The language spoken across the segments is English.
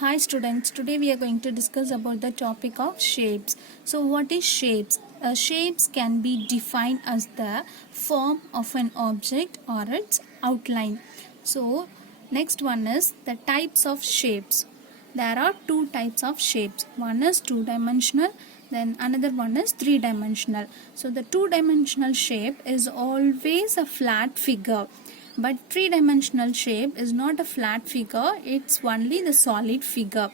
Hi students, today we are going to discuss about the topic of shapes. So what is shapes? Shapes can be defined as the form of an object or its outline. So next one is the types of shapes. There are two types of shapes. One is two-dimensional, then another one is three-dimensional. So the two-dimensional shape is always a flat figure. But three-dimensional shape is not a flat figure, it's only the solid figure.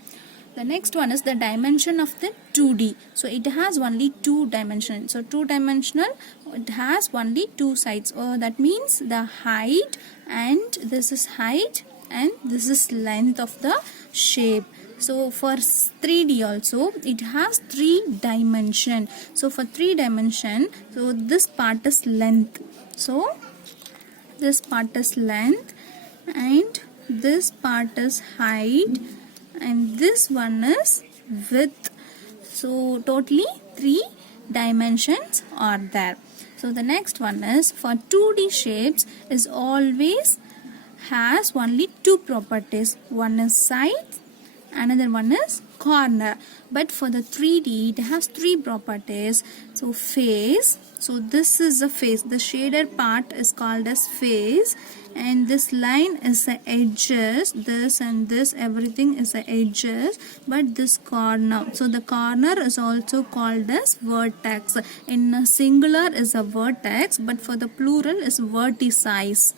The next one is the dimension of the 2D. So it has only two dimensions. So two-dimensional, it has only two sides. That means the height, and this is height, and this is length of the shape. So for 3D also, it has three dimension. So for 3 dimension, so this part is length. So this part is length, and this part is height, and this one is width. So totally 3 dimensions are there. So the next one is for 2D shapes is always has only two properties. One is side, another one is corner. But for the 3D it has three properties. So face, so this is the face, the shaded part is called as face, and this line is the edges, this and this everything is the edges, but this corner, so the corner is also called as vertex. In a singular is a vertex, but for the plural is vertices.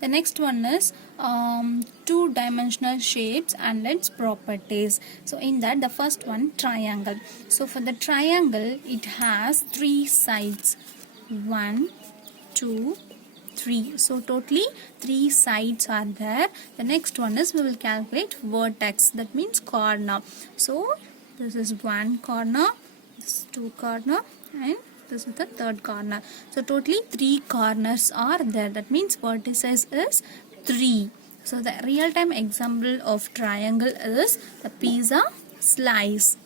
The next one is two-dimensional shapes and its properties. So in that, the first one, triangle. So for the triangle, it has three sides. 1, 2, 3. So totally 3 sides are there. The next one is we will calculate vertex. That means corner. So this is one corner, this is two corner, and this is the third corner. So totally 3 corners are there. That means vertices is 3. So the real-time example of triangle is the pizza slice.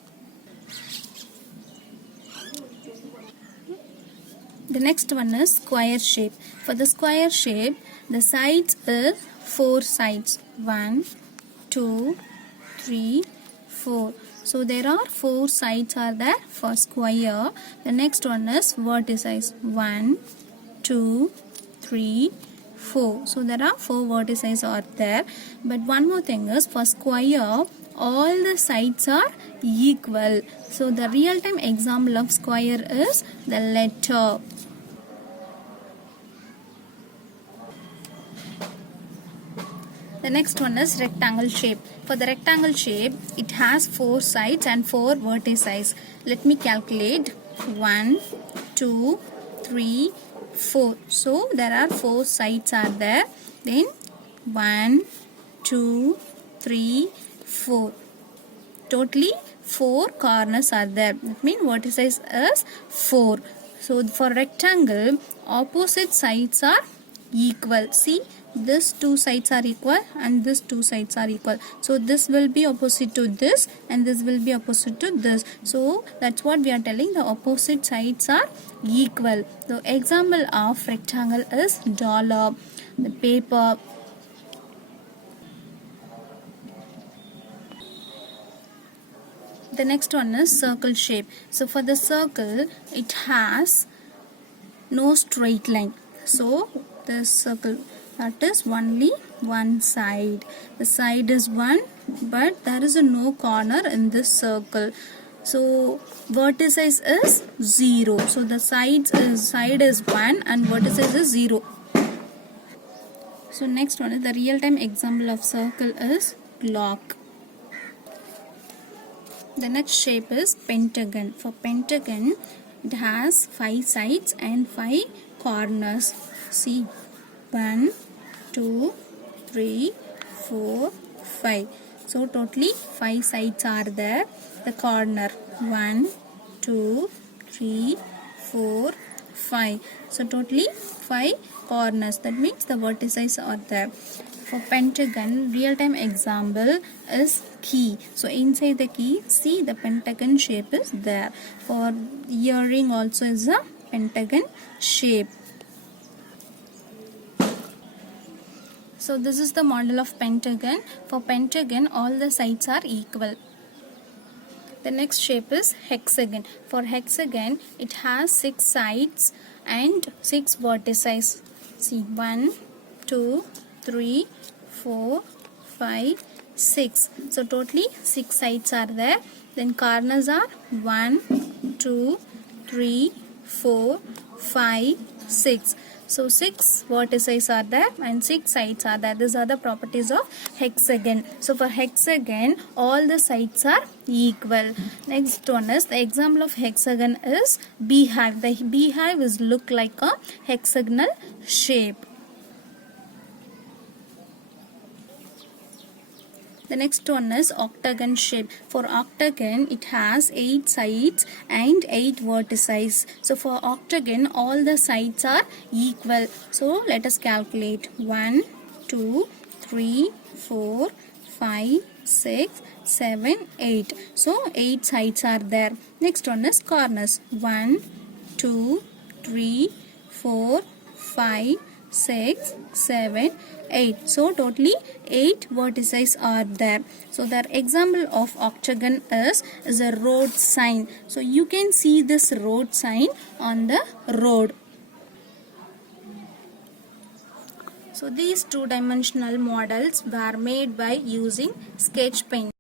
The next one is square shape. For the square shape, the sides is 4 sides. 1, 2, 3, 4. So there are 4 sides are there for square. The next one is vertices. 1, 2, 3, 4. So there are 4 vertices are there. But one more thing is for square, all the sides are equal. So the real-time example of square is the letter. The next one is rectangle shape. For the rectangle shape, it has 4 sides and 4 vertices. Let me calculate. 1, 2, 3, 4. So there are 4 sides are there. Then 1, 2, 3, 4. Totally 4 corners are there. That means vertices is 4. So for rectangle, opposite sides are equal. See, this 2 sides are equal and this 2 sides are equal. So this will be opposite to this and this will be opposite to this. So that's what we are telling, the opposite sides are equal. The example of rectangle is dollar, the paper. The next one is circle shape. So for the circle, it has no straight line. So this circle, that is only one side. The side is 1, but there is no corner in this circle. So vertices is 0. So the side is 1 and vertices is 0. So next one is the real-time example of circle is clock. The next shape is pentagon. For pentagon, it has 5 sides and 5 corners. See, 1, 2, 3, 4, 5. So totally 5 sides are there. The corner 1, 2, 3, 4, 5. So totally 5 corners. That means the vertices are there. For pentagon, real-time example is key. So inside the key, see the pentagon shape is there. For earring also is a pentagon shape. So this is the model of pentagon. For pentagon, all the sides are equal. The next shape is hexagon. For hexagon, it has 6 sides and 6 vertices. See, 1, 2, 3, 4, 5, 6. So totally 6 sides are there. Then corners are 1, 2, 3, 4, 5, 6. So 6 vertices are there and 6 sides are there. These are the properties of hexagon. So for hexagon, all the sides are equal. Next one is, the example of hexagon is beehive. The beehive is look like a hexagonal shape. The next one is octagon shape. For octagon, it has 8 sides and 8 vertices. So for octagon, all the sides are equal. So let us calculate. 1, 2, 3, 4, 5, 6, 7, 8. So 8 sides are there. Next one is corners. 1, 2, 3, 4, 5, 6, 7, 8. So totally 8 vertices are there. So the example of octagon is a road sign. So you can see this road sign on the road. So these two-dimensional models were made by using sketch pen.